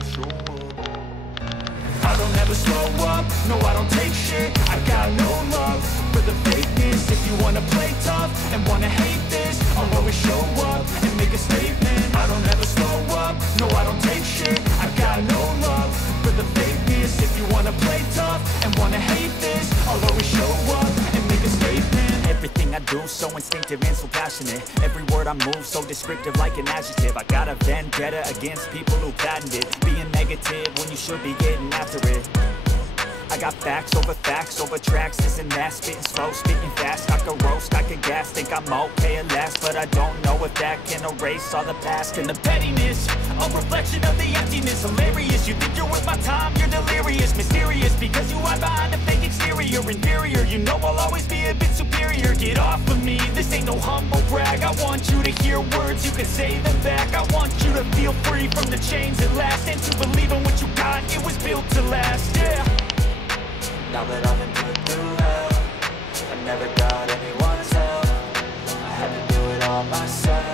always show up. I don't ever slow up, no I don't take shit. I got no love for the fakeness. If you wanna play tough and wanna hate this, I'll always show up and make a statement. I don't ever slow up, no I don't take shit. I got no love for the fakeness. If you wanna play tough and wanna hate this, I'll always show up and make a statement. Everything I do so instinctive and so passionate. Every word I move so descriptive like an adjective. I got a vendetta against people who patented being negative when you should be getting after it. I got facts over tracks, this and that. Spitting slow, spitting fast, I could roast, I could gas. Think I'm okay at last, but I don't know if that can erase all the past. And the pettiness, a reflection of the emptiness. Hilarious, you think you're worth my time, you're delirious. Mysterious, because you hide behind a fake exterior. Inferior, you know I'll always be a bit superior. Get off of me, this ain't no humble brag. I want you to hear words, you can say them back. I want you to feel free from the chains at last, and to believe in what you got, it was built to last, yeah. Now that I've been put through hell, I never got anyone's help. I had to do it all myself.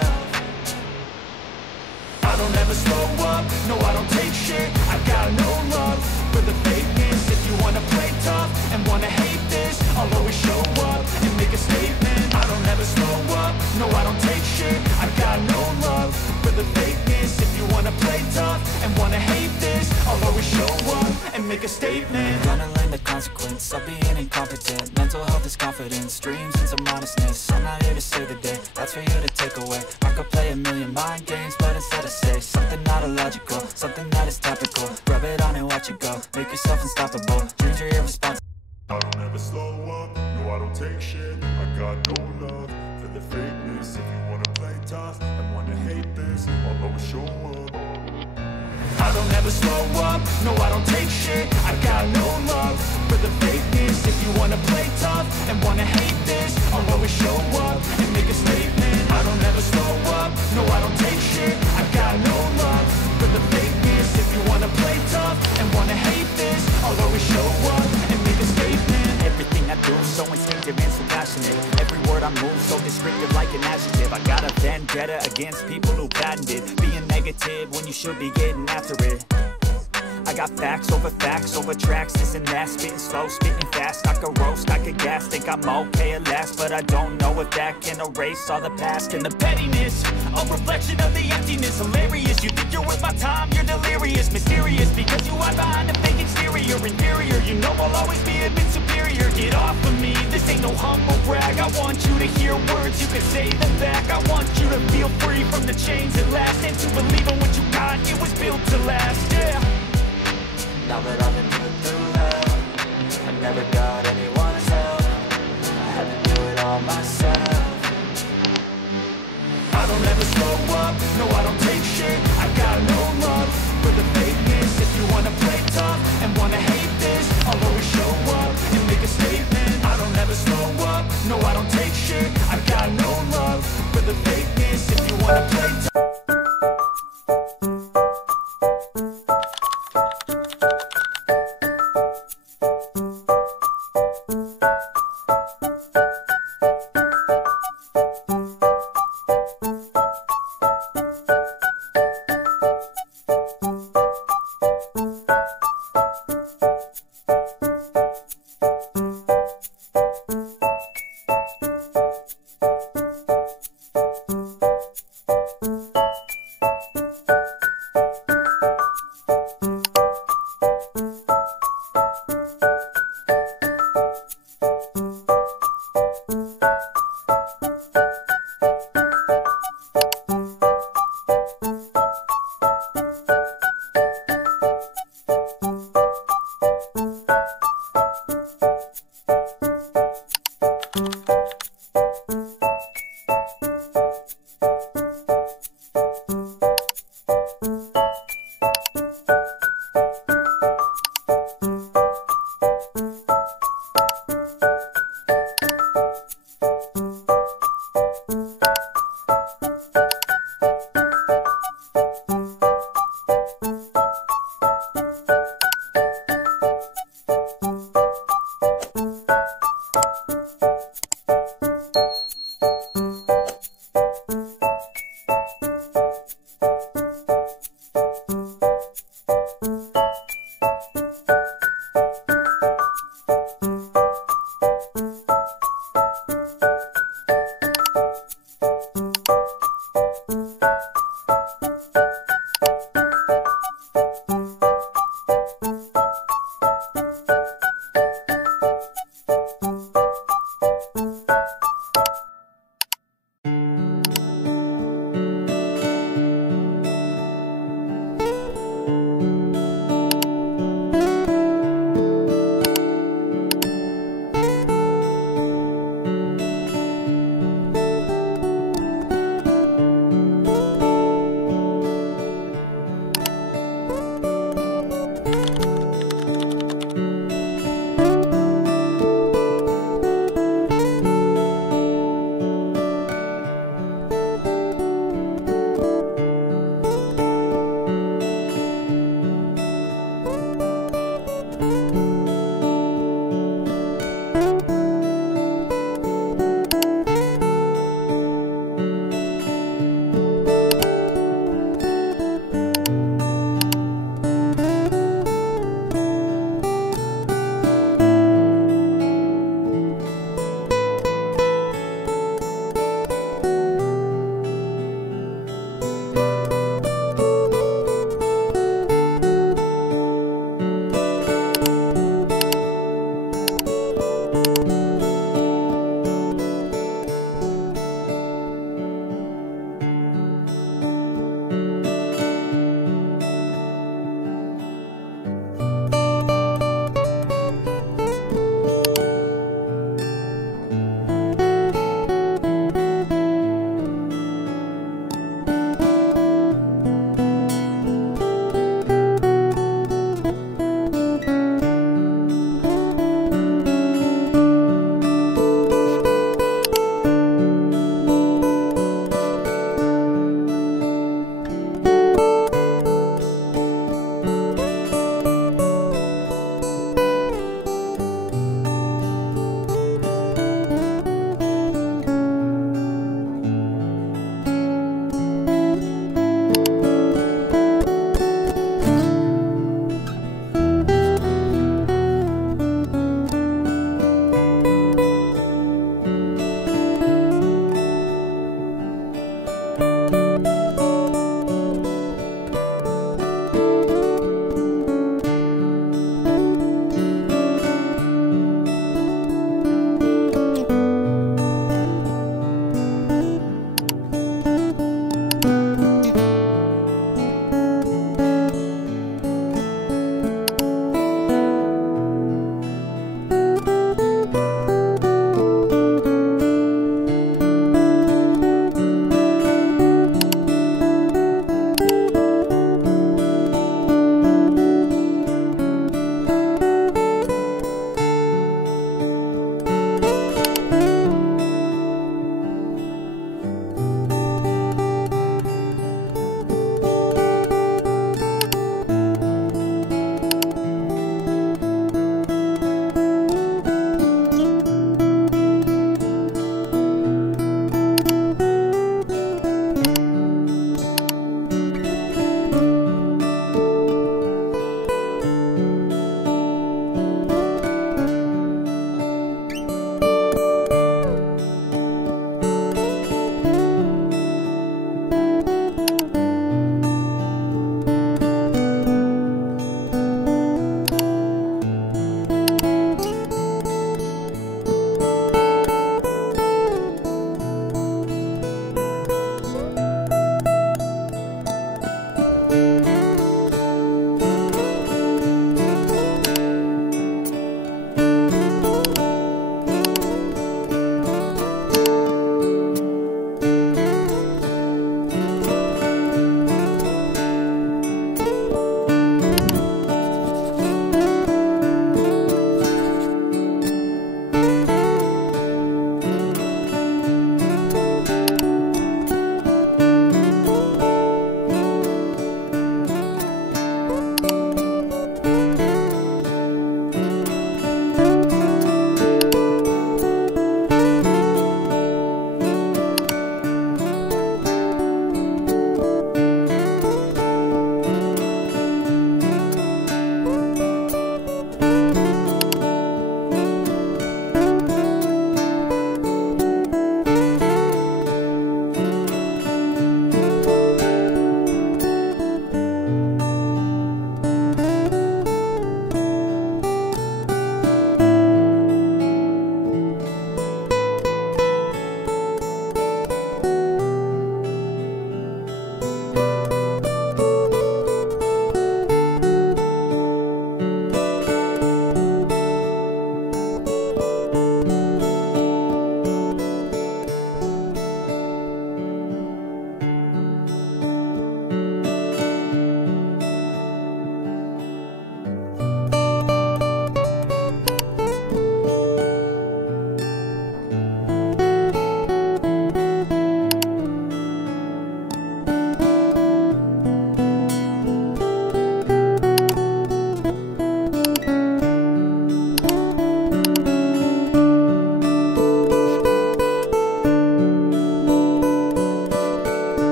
I don't ever slow up, no I don't take shit. I got no love for the fakeness. If you wanna play tough and wanna hate this, I'll always show up and make a statement. I don't ever slow up, no I don't take shit. I got no love for the fakeness. If you wanna play tough and wanna hate this, I'll always show up and make a statement. Gonna learn the consequence of being incompetent. Mental health is confidence, dreams and some honestness. I'm not here to save the day, that's for you to take away. I could play a million mind games, but instead I say something not illogical, something that is topical. Rub it on and watch it go, make yourself unstoppable. Dreams are irresponsible. I don't ever slow up, no I don't take shit. I got no love for the fakeness. If you wanna play tough and wanna hate this, I'll always show up. I don't ever slow up, no I don't take shit. I got no love for the fakeness. If you wanna play tough and wanna hate this, I'll always show up and make a statement. I don't ever slow up, no I don't take shit. I got no love for the fakeness. If you wanna play tough and wanna hate this, I'll always show up and make a statement. Everything I do so instinctive and so passionate. Every word I move so descriptive like an adjective. I got a vendetta against people who patented being negative when you should be getting after it. I got facts over tracks, this and that. Spitting slow, spitting fast, I could roast, I could gas. Think I'm okay at last, but I don't know if that can erase all the past. And the pettiness, a reflection of the emptiness. Hilarious, you think you're worth my time, you're delirious. Mysterious, because you hide behind a fake exterior. Inferior, you know I'll always be a bit superior. Get off of me, this ain't no humble brag. I want you to hear words, you can say them back. I want you to feel free from the chains at last, and to believe in what you got, it was built to last.